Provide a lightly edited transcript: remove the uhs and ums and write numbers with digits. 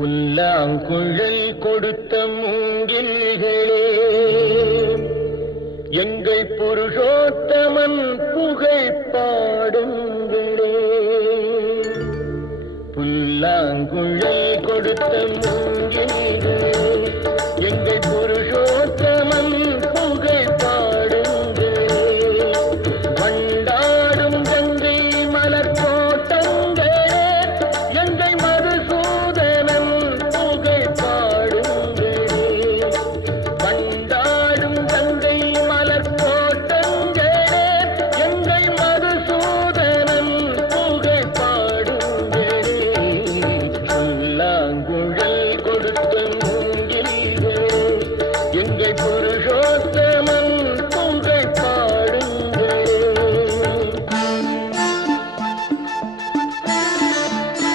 புல்லாங்குழல் கொடுத்த மூங்கில்களே, எங்கள் புருஷோத்தமன் புகழ் பாடுங்களே. புல்லாங்குழல் கொடுத்த மூங்கில்